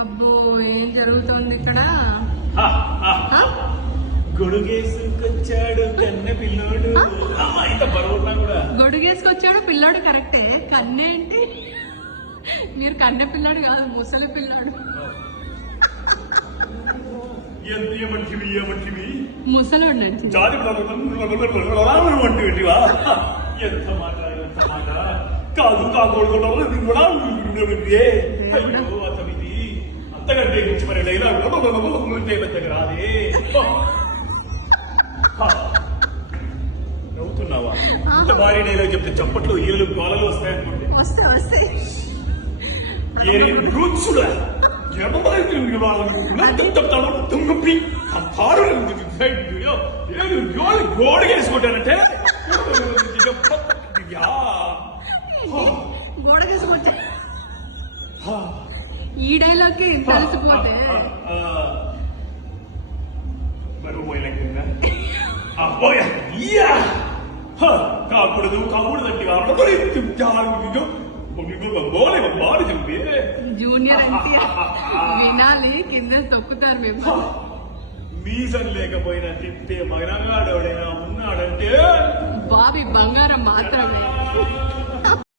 అబ్బో ఏం జరుగుతోంది ఇక్కడ? గొడుగేసుకొచ్చాడు కన్నె పిల్లోడు. ఇంత బరువున్నా కూడా గొడుగేసుకొచ్చాడు పిల్లాడు కరెక్టే. కన్నె ఏంటి? మీరు కన్నె పిల్లాడు కాదు, ముసలి పిల్లాడు. ఏమంటివి ముసలోడు నుంచి ఎంత మాట కాదు కాకూడదు. అతనిది అంతకంటే గురించి మరి డైలాగ్ రాదే. నవ్వుతున్నావా? ఇంత భారీ డైలాగ్ చెప్తే చప్పట్లు ఈళ్ళు గోళలు వస్తాయనుకోండి. వస్తాయి. గోడగేసుకుంటానంటే గోడకేసుకొచ్చా. ఈ డైలాగ్ కి తెలిసిపోతే కాకూడదు కాకూడదు అంటే జూనియర్ ఎన్టీఆర్ వినాలి, కింద తొక్కుతారు మేము. మీసం లేకపోయినా తిప్పే మగనగాడెవడైనా ఉన్నాడంటే బాబీ బంగారం మాత్రమే.